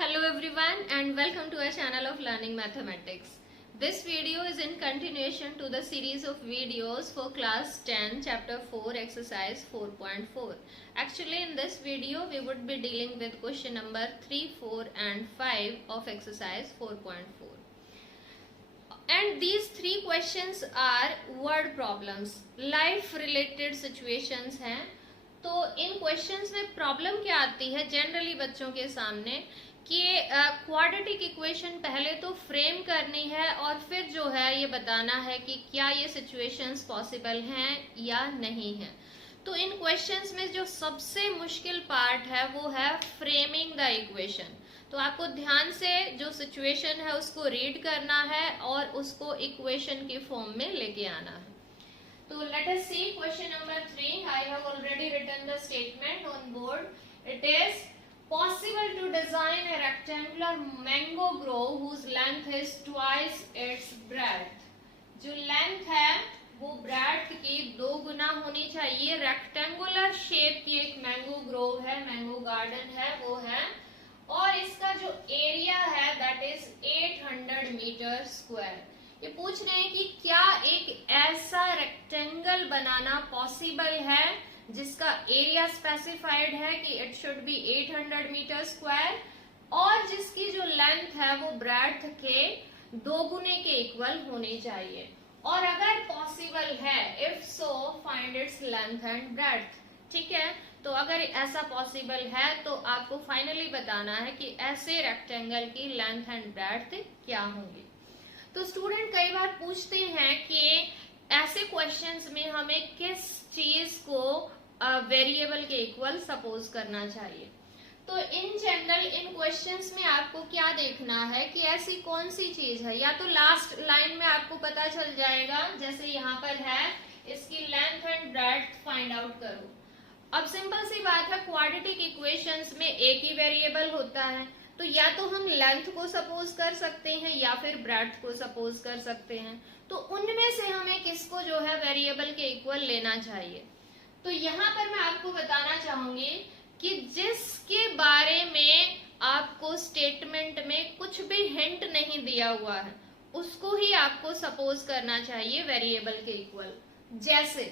Hello everyone and welcome to our channel of Learning Mathematics. This video is in continuation to the series of videos for class 10 chapter 4 exercise 4.4. Actually in this video we would be dealing with question number 3, 4 and 5 of exercise 4.4. And these three questions are word problems, life related situations हैं. तो इन questions में problem क्या आती है generally बच्चों के सामने कि क्वाड्रेटिक इक्वेशन पहले तो फ्रेम करनी है और फिर जो है ये बताना है कि क्या ये सिचुएशंस पॉसिबल हैं या नहीं है. तो इन क्वेश्चंस में जो सबसे मुश्किल पार्ट है वो है फ्रेमिंग द इक्वेशन. तो आपको ध्यान से जो सिचुएशन है उसको रीड करना है और उसको इक्वेशन की फॉर्म में लेके आना है. So let us see question number 3. I have already written the statement on board. It is possible to design a rectangular mango grove whose length is twice its breadth. जो length है वो breadth की 2 गुना होनी चाहिए. rectangular shape की एक mango grove है, mango garden है वो है, और इसका जो area है that is 800 मीटर स्क्वायर. ये पूछ रहे हैं कि क्या एक ऐसा रेक्टेंगल बनाना पॉसिबल है जिसका एरिया स्पेसिफाइड है कि it should be 800 metre square और जिसकी जो लेंथ है वो ब्रेड्थ के 2 गुने के इक्वल होनी चाहिए. और अगर पॉसिबल है, if so find its length and breadth. ठीक है, तो अगर ऐसा पॉसिबल है तो आपको फाइनली बताना है कि ऐसे रेक्टेंगल की लेंथ एंड ब्रेड्थ क्या होंगी. तो स्टूडेंट कई बार पूछते हैं कि ऐसे क्वेश्चंस में हमें किस चीज को वेरिएबल के इक्वल सपोज करना चाहिए. तो इन जनरल इन क्वेश्चंस में आपको क्या देखना है कि ऐसी कौन सी चीज है. या तो लास्ट लाइन में आपको पता चल जाएगा, जैसे यहाँ पर है इसकी length and breadth find out करो. अब सिंपल सी बात है, क्वाड्रेटिक इक्वेशंस में एक ही वेरिएबल होता है, तो या तो हम लेंथ को सपोज कर सकते हैं या फिर ब्रेड्थ को सपोज कर सकते हैं. तो उनमें से हमें किसको जो है वेरिएबल के इक्वल लेना चाहिए. तो यहाँ पर मैं आपको बताना चाहूंगी कि जिसके बारे में आपको स्टेटमेंट में कुछ भी हिंट नहीं दिया हुआ है उसको ही आपको सपोज करना चाहिए वेरिएबल के इक्वल. जैसे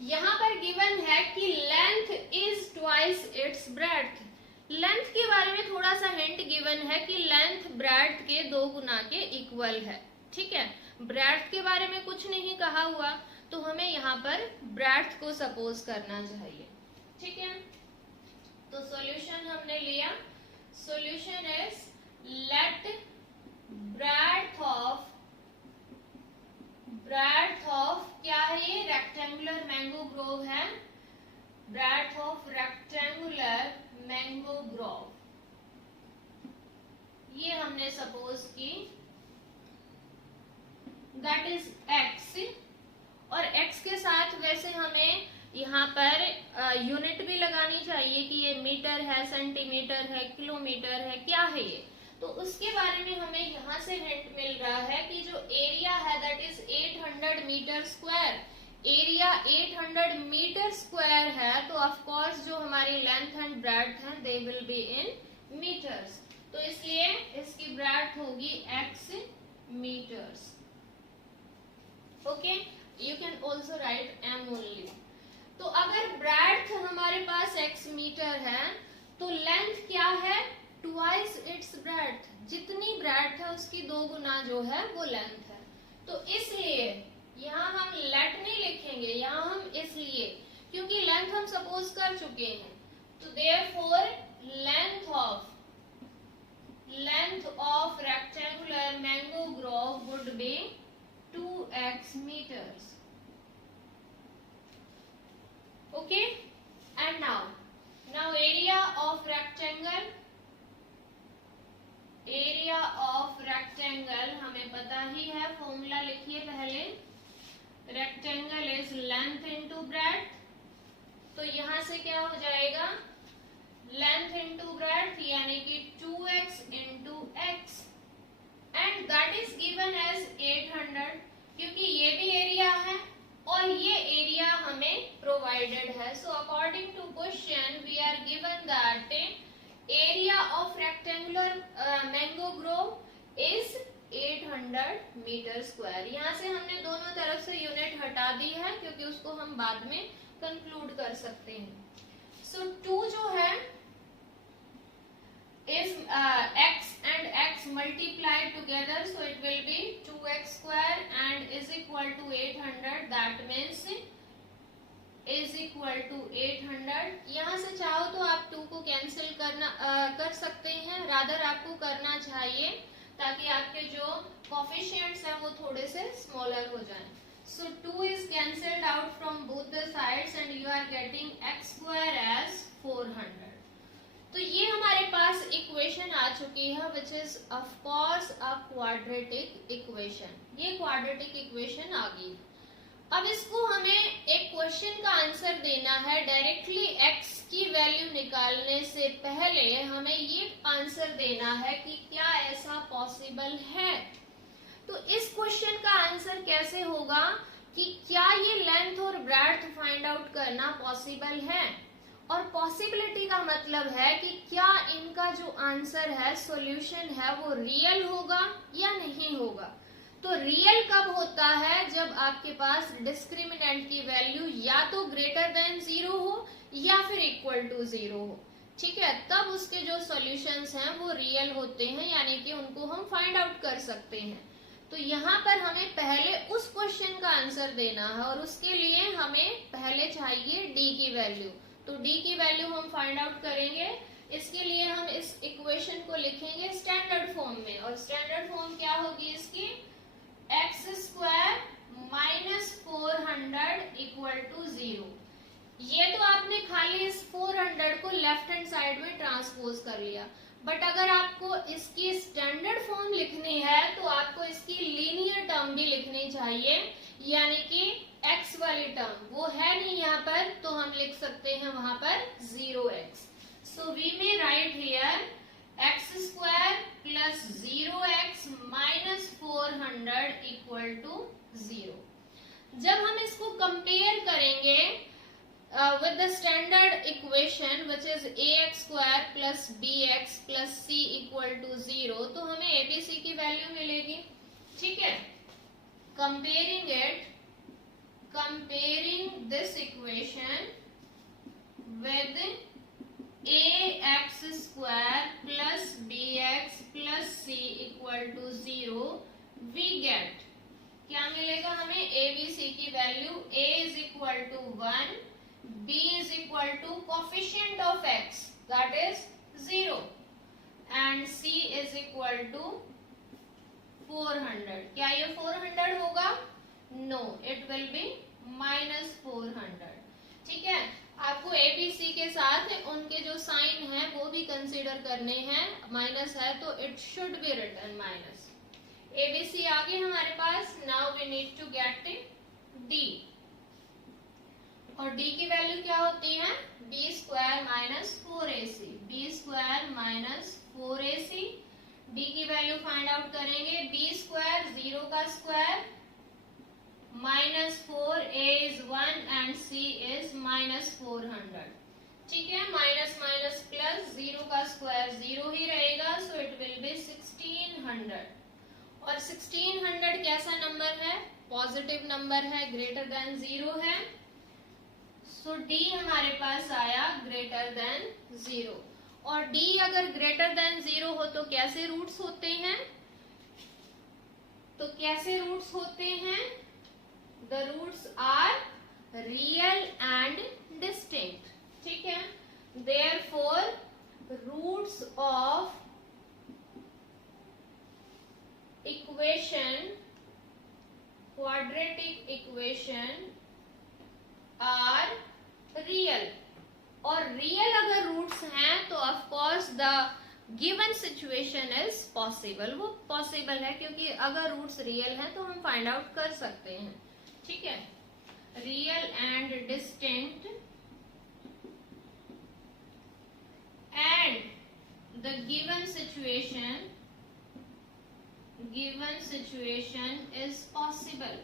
यहाँ पर गिवन है कि length is twice its breadth. Length के बारे में थोड़ा सा हिंट गिवन है कि लेंथ ब्रेड्थ के 2 गुना के इक्वल है. ठीक है, ब्रेड्थ के बारे में कुछ नहीं कहा हुआ, तो हमें यहाँ पर ब्रेड्थ को सपोज करना चाहिए. ठीक है, तो सॉल्यूशन हमने लिया. Solution is let breadth of क्या है, ये रेक्टेंगुलर मैंगो ग्रोव है. Breadth of rectangular mango grove ये हमने सपोज की, दैट इज x. और x के साथ वैसे हमें यहाँ पर यूनिट भी लगानी चाहिए कि ये मीटर है, सेंटीमीटर है, किलोमीटर है, क्या है ये. तो उसके बारे में हमें यहाँ से हिंट मिल रहा है कि जो एरिया है that is 800 metre square. Area 800 metre square है तो ऑफ कोर्स जो हमारी लेंथ एंड ब्रेड्थ है they will be in metres. तो इसलिए इसकी ब्रेड्थ होगी x metres. Okay, you can also write m only. तो अगर ब्रेड्थ हमारे पास x मीटर है तो लेंथ क्या है, ट्वाइस इट्स ब्रेड्थ. जितनी ब्रेड्थ है उसकी 2 गुना जो है वो लेंथ है. तो इसलिए यहाँ हम लेट नहीं लिखेंगे, यहाँ हम इसलिए क्योंकि लेंथ हम सपोज कर चुके हैं. तो therefore length of rectangular mango Grove would be 2x meters. Okay, and now area of rectangle हमें पता ही है, फॉर्मूला लिखिए पहले. Rectangle is length into breadth. तो यहां से क्या हो जाएगा, लेंथ इंटू ब्रेड्थ यानी कि 2x into x and that is given as 800 क्योंकि ये भी एरिया है और ये एरिया हमें प्रोवाइडेड है. So according to question we are given that area of rectangular mango grove is 800 metre square. यहाँ से हमने दोनों तरफ से यूनिट हटा दी है क्योंकि उसको हम बाद में कंक्लूड कर सकते हैं। सो 2 जो है if x and x multiplied together, so it will be 2x square and is equal to 800, that means is equal to 800। यहाँ से चाहो तो आप 2 को कैंसिल कर सकते हैं, रादर आपको करना चाहिए ताकि आपके जो कोफिशिएंट्स हैं वो थोड़े से स्मॉलर हो जाएं। So 2 is cancelled out from both the sides and you are getting x square as 400। तो ये हमारे पास इक्वेशन आ चुकी है which is of course a quadratic equation. ये क्वाड्रेटिक इक्वेशन आ गई। अब इसको हमें एक क्वेश्चन का आंसर देना है। डायरेक्टली x की वैल्यू निकालने से पहले हमें ये आंसर देना है कि क्या ऐसा पॉसिबल है। तो इस क्वेश्चन का आंसर कैसे होगा कि क्या ये लेंथ और ब्रेड्थ फाइंड आउट करना पॉसिबल है, और पॉसिबिलिटी का मतलब है कि क्या इनका जो आंसर है, सॉल्यूशन है, वो रियल होगा या नहीं होगा। तो रियल कब होता है, जब आपके पास डिस्क्रिमिनेंट की वैल्यू या तो ग्रेटर देन 0 हो या फिर इक्वल टू 0 हो। ठीक है, तब उसके जो सॉल्यूशंस हैं वो रियल होते हैं, यानी कि उनको हम फाइंड आउट कर सकते हैं। तो यहाँ पर हमें पहले उस क्वेश्चन का आंसर देना है और उसके लिए हमें पहले चाहिए डी की वैल्यू। तो डी की वैल्यू हम फाइंड आउट करेंगे। इसके लिए हम इस इक्वेशन को लिखेंगे स्टैंडर्ड फॉर्म में, और स्टैंडर्ड फॉर्म क्या होगी इसकी, X square minus 400 equal to 0। ये तो आपने खाली इस 400 को लेफ्ट हैंड साइड में ट्रांसपोज कर लिया, बट अगर आपको इसकी स्टैंडर्ड फॉर्म लिखनी है तो आपको इसकी लीनियर टर्म भी लिखनी चाहिए, यानी कि x वाली टर्म वो है नहीं यहाँ पर, तो हम लिख सकते हैं वहां पर 0x। So we may write here X square plus 0x minus 400 equal to 0। जब हम इसको कंपेयर करेंगे with the standard equation which is ax square plus bx plus c equal to 0, तो हमें abc की वैल्यू मिलेगी। ठीक है, comparing this equation with ax square plus bx plus c equal to 0, we get क्या मिलेगा हमें, abc की value a is equal to 1, b is equal to coefficient of x that is 0 and c is equal to 400। क्या ये 400 होगा, no, it will be minus 400। ठीक है, आपको abc के साथ उनके जो साइन है वो भी कंसीडर करने हैं, माइनस है तो it should be written minus। abc आ गए हमारे पास। now we need to get d, और d की वैल्यू क्या होती है, b square minus 4ac, b square minus 4ac। d की वैल्यू फाइंड आउट करेंगे, b स्क्वायर 0 का square minus 4, a is 1 and c is minus 400। ठीक है, माइनस माइनस प्लस 0 का स्क्वायर 0 ही रहेगा, सो इट विल बी 1600। और 1600 कैसा नंबर है, पॉजिटिव नंबर है, ग्रेटर देन 0 है। सो d हमारे पास आया ग्रेटर देन 0, और d अगर ग्रेटर देन 0 हो तो कैसे रूट्स होते हैं, the roots are real and distinct. ठीक है, therefore roots of equation, quadratic equation are real, और रियल अगर रूट्स हैं तो of course the given situation is possible. वो पॉसिबल है क्योंकि अगर रूट्स रियल हैं तो हम फाइंड आउट कर सकते हैं। ठीक है, real and distinct and the given situation is possible.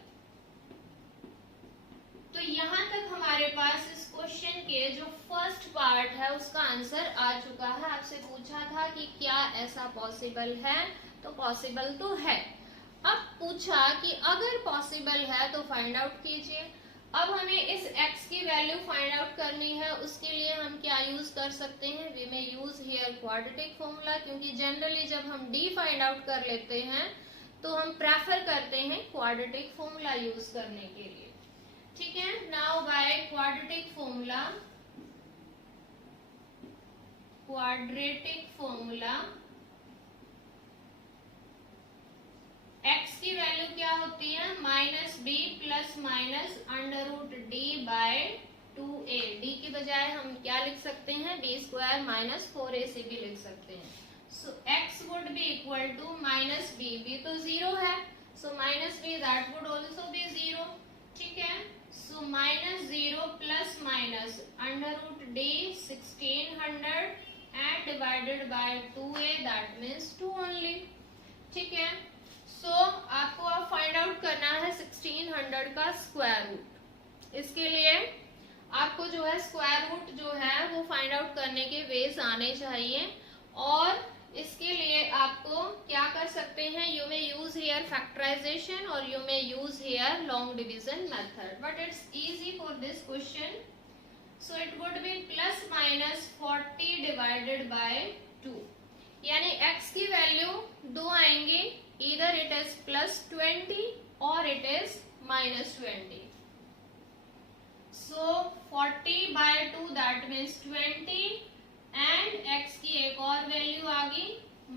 तो यहां तक हमारे पास इस क्वेश्चन के जो फर्स्ट पार्ट है उसका आंसर आ चुका है। आपसे पूछा था कि क्या ऐसा पॉसिबल है, तो पॉसिबल तो है। अब पूछा कि अगर पॉसिबल है तो फाइंड आउट कीजिए। अब हमें इस x की वैल्यू फाइंड आउट करनी है, उसके लिए हम क्या यूज कर सकते हैं, वी में यूज हियर क्वाड्रेटिक फॉर्मूला, क्योंकि जनरली जब हम d फाइंड आउट कर लेते हैं तो हम प्रेफर करते हैं क्वाड्रेटिक फॉर्मूला यूज करने के लिए। ठीक है, now by quadratic formula, x की वैल्यू क्या होती है, minus B plus minus under root D by 2a। D की बजाय हम क्या लिख सकते हैं, बी स्क्वायर माइनस 4ac भी लिख सकते हैं। So x would be equal to minus B, B तो 0 है, so minus B that would also be 0। ठीक है, so minus 0 plus minus under root D 1600 and divided by 2a that means 2 only. ठीक है, सो आपको अब फाइंड आउट करना है 1600 का स्क्वायर रूट। इसके लिए आपको जो है स्क्वायर रूट जो है वो फाइंड आउट करने के वेज आने चाहिए, और इसके लिए आपको क्या कर सकते हैं, you may use here factorization और you may use here long division method, but it's easy for this question. So it would be plus minus 40 divided by 2, यानी x की वैल्यू दो आएंगे, either it is plus 20 or it is minus 20. So 40 by 2 that means 20 and x की एक और value आ गई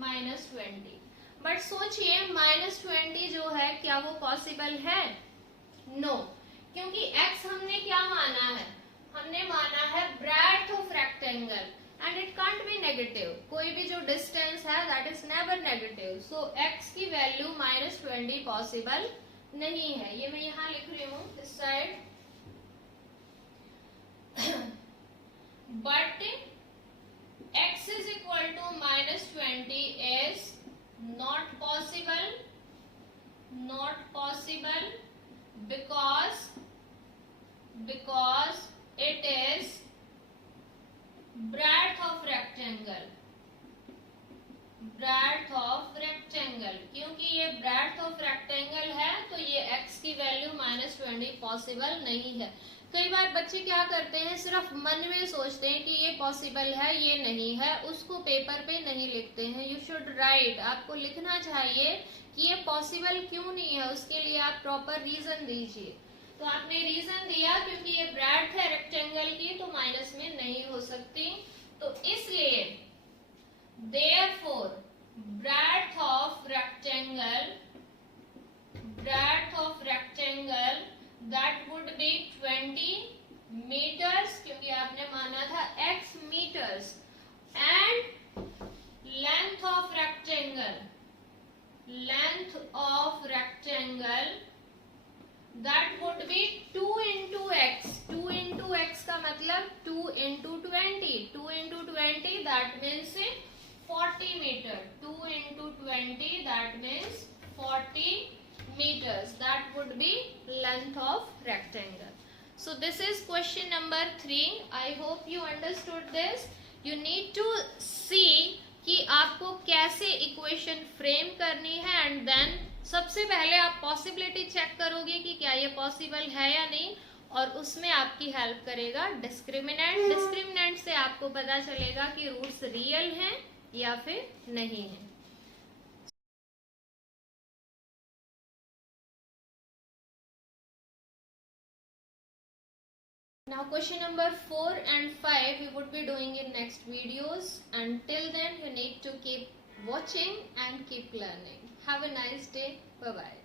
minus 20. But सोचिए -20 जो है क्या वो पॉसिबल है, नो, क्योंकि x हमने क्या माना है, हमने माना है breadth of rectangle and it can't be negative. कोई भी जो डिस्टेंस है that is never negative, so x की वैल्यू -20 पॉसिबल नहीं है। ये मैं यहाँ लिख रही हूँ इस side, but x is equal to -20 is not possible because it is breadth of rectangle, क्योंकि ये breadth of rectangle है तो ये x की वैल्यू -20 पॉसिबल नहीं है। कई बार बच्चे क्या करते हैं, सिर्फ मन में सोचते हैं कि ये पॉसिबल है, ये नहीं है, उसको पेपर पे नहीं लिखते हैं। यू शुड राइट, आपको लिखना चाहिए कि ये पॉसिबल क्यों नहीं है, उसके लिए आप प्रॉपर रीजन दीजिए। तो आपने रीजन दिया क्योंकि ये ब्रेड्थ है रेक्टेंगल की तो माइनस में नहीं हो सकती, तो इसलिए therefore breadth of rectangle that would be 20 meters, क्योंकि आपने माना था x meters, and length of rectangle that would be 2 into x, 2 into x का मतलब 2 into 20, 2 into 20 that means 40 meter, 2 into 20 that means 40 meters, that would be length of rectangle. So this is question number 3. I hope you understood this. You need to see कि आपको कैसे equation frame करनी है, and then सबसे पहले आप possibility check करोगे कि क्या ये पॉसिबल है या नहीं, और उसमें आपकी हेल्प करेगा डिस्क्रिमिनेंट से आपको पता चलेगा कि रूट्स रियल हैं या फिर नहीं है। Now question number 4 and 5 we would be doing in next videos, and till then you need to keep watching and keep learning. Have a nice day. Bye bye.